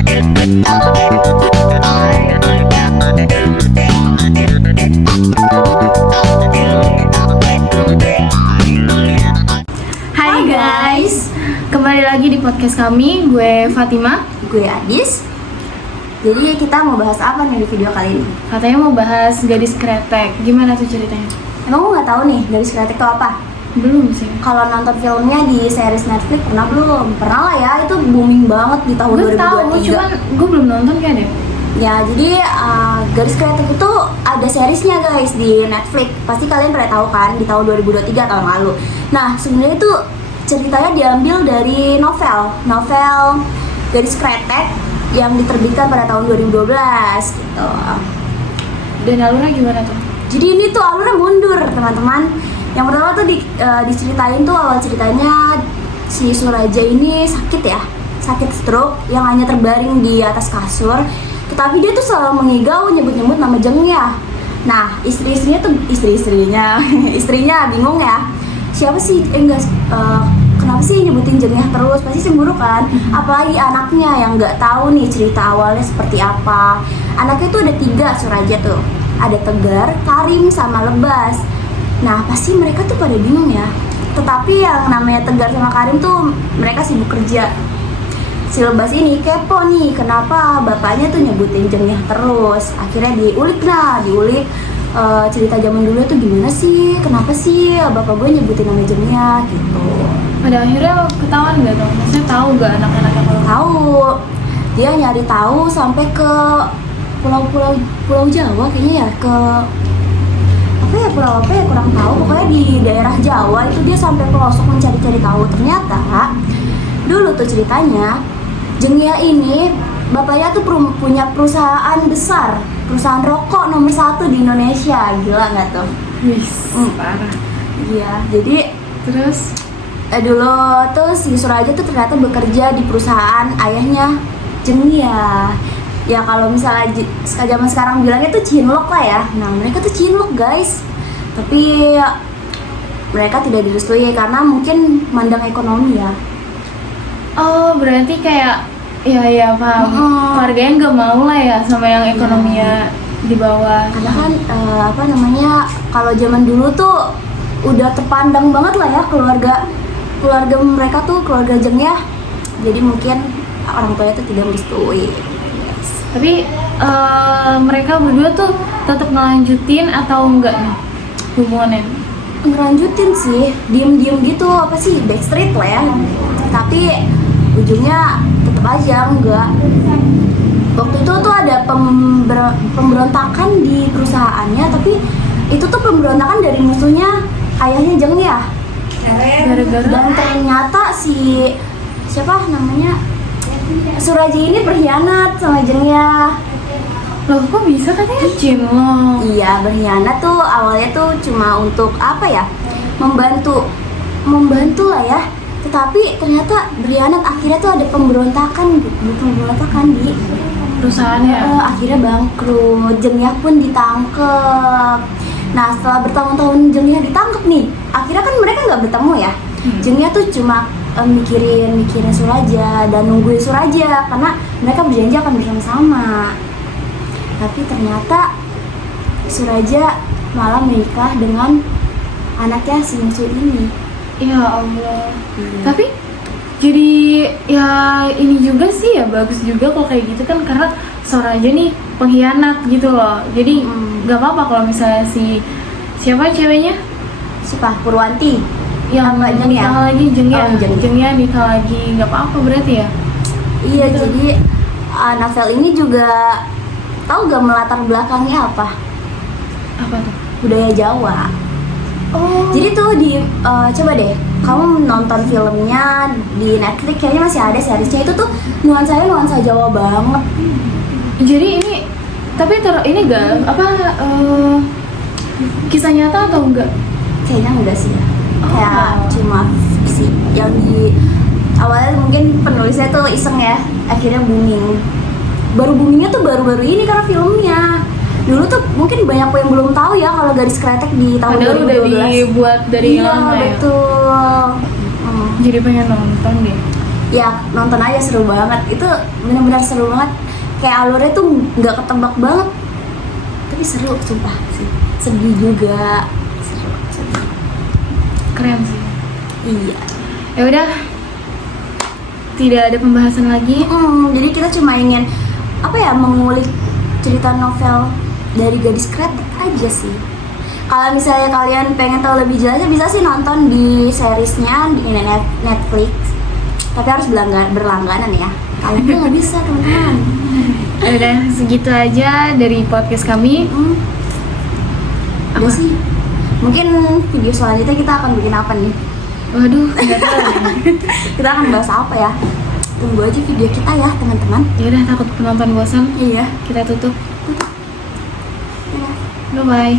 Hai guys, kembali lagi di podcast kami. Gue Fatima, gue Adis. Jadi kita mau bahas apa nih di video kali ini? katanya mau bahas Gadis Kretek. Gimana tuh ceritanya? Emang gue nggak tahu nih Gadis Kretek itu apa? Belum sih. Kalau nonton filmnya di series Netflix pernah belum? Pernah lah ya, itu booming banget di tahun Gue 2023. tahu, cuman gue belum nonton kayak deh. Ya, jadi Gadis Kretek itu ada seriesnya guys di Netflix. Pasti kalian pernah tahu kan di tahun 2023 tahun lalu. Nah, sebenarnya itu ceritanya diambil dari novel Gadis Kretek yang diterbitkan pada tahun 2012 gitu. Dan alurnya gimana tuh? Jadi ini tuh alurnya mundur teman-teman. Yang pertama tuh diceritain tuh awal ceritanya si Suraja ini sakit stroke yang hanya terbaring di atas kasur. Tetapi dia tuh selalu mengigau nyebut-nyebut nama Jengya. Nah istrinya bingung ya. Siapa sih kenapa sih nyebutin Jengya terus? Pasti cemburu kan? Apalagi anaknya yang nggak tahu nih cerita awalnya seperti apa. Anaknya tuh ada 3 Suraja tuh. Ada Tegar, Karim, sama Lebas. Nah pasti mereka tuh pada bingung ya. Tetapi yang namanya Tegar sama Karim tuh mereka sibuk kerja. Si Lebas ini kepo nih, kenapa bapaknya tuh nyebutin Jengya terus. Akhirnya diulik cerita zaman dulu tuh gimana sih, kenapa sih bapak gue nyebutin nama Jengya gitu. Pada akhirnya ketahuan nggak tuh? Maksudnya tahu nggak anak-anaknya kalau Tahu, dia nyari tahu sampai ke pulau Jawa kayaknya ya, ke pulau apa ya kurang tahu. Pokoknya di daerah Jawa itu dia sampai pelosok mencari-cari tahu. Ternyata dulu tuh ceritanya Jengya ini bapaknya tuh punya perusahaan besar, perusahaan rokok nomor 1 di Indonesia. Gila nggak tuh? wis, parah. Iya, jadi Terus dulu tuh si Suraja tuh ternyata bekerja di perusahaan ayahnya Jengya. Ya kalau misalnya zaman sekarang bilangnya tuh cinlok lah ya. Nah mereka tuh cinlok guys. Tapi mereka tidak direstui karena mungkin mandang ekonomi ya. oh berarti kayak ya paham. Keluarganya nggak mau lah ya sama yang ekonominya di bawah. Karena kan kalau zaman dulu tuh udah terpandang banget lah ya keluarga mereka tuh, keluarga Jengya. Jadi mungkin orang tuanya tuh tidak merestui. Tapi mereka berdua tuh tetap ngelanjutin atau enggak nih hubungannya? Ngelanjutin sih, diem gitu, apa sih, backstreet lah ya. Tapi ujungnya tetap aja enggak. Waktu itu tuh ada pemberontakan di perusahaannya, tapi itu tuh pemberontakan dari musuhnya ayahnya Jengya. Gara-gara Dan ternyata Suraja ini berkhianat sama Jengya. loh kok bisa katanya cinlok? Iya, berkhianat tuh awalnya tuh cuma untuk membantu lah ya. Tetapi ternyata berkhianat, akhirnya tuh ada pemberontakan di Perusahaannya akhirnya bangkrut. Jengya pun ditangkep. Nah setelah bertahun-tahun Jengya ditangkep nih, akhirnya kan mereka nggak bertemu ya. Jengya tuh cuma mikirin Suraja dan nungguin Suraja karena mereka berjanji akan bersama-sama. Tapi ternyata Suraja malah menikah dengan anaknya si musuh ini. ya Allah. Tapi jadi ya ini juga sih ya bagus juga kalau kayak gitu kan, karena Suraja nih pengkhianat gitu loh. Jadi nggak apa-apa kalau misalnya siapa ceweknya? Siapa? Purwanti Yang apa Jengya? nikah lagi Jengya. Jengya. Jengya nikah lagi, nggak apa-apa berarti ya? Iya, jadi novel ini juga tahu gak melatar belakangnya apa? Apa tuh? Budaya Jawa. Oh. Jadi tuh coba deh kamu nonton filmnya di Netflix, kayaknya masih ada seriesnya. Itu tuh nuansa Jawa banget. Jadi ini tapi ini enggak kisah nyata atau enggak? Kayaknya enggak sih ya. Kayak cuma fiksi yang di awalnya mungkin penulisnya tuh iseng ya, akhirnya booming. Boomingnya tuh baru-baru ini karena filmnya. Dulu tuh mungkin banyak yang belum tahu ya kalau Gadis Kretek di tahun 2012. Padahal udah dibuat dari iya, lama ya. Betul. Jadi pengen nonton deh. ya nonton aja, seru banget. Itu benar-benar seru banget, kayak alurnya tuh nggak ketebak banget, tapi seru sumpah sih. Sedih juga, seru. Keren sih. Iya. Ya udah, tidak ada pembahasan lagi. Jadi kita cuma ingin apa ya, mengulik cerita novel dari Gadis Kretek aja sih. Kalau misalnya kalian pengen tahu lebih jelasnya, bisa sih nonton di seriesnya di Netflix. Tapi harus berlangganan ya. Kalian tuh nggak bisa teman-teman. Ya udah, segitu aja dari podcast kami. Apa sih? Mungkin video selanjutnya kita akan bikin apa nih? Waduh, nggak tahu. Kita akan bahas apa ya? Tunggu aja video kita ya teman-teman. Ya udah, takut penonton bosan. Iya. Kita tutup. Dadah. Bye bye.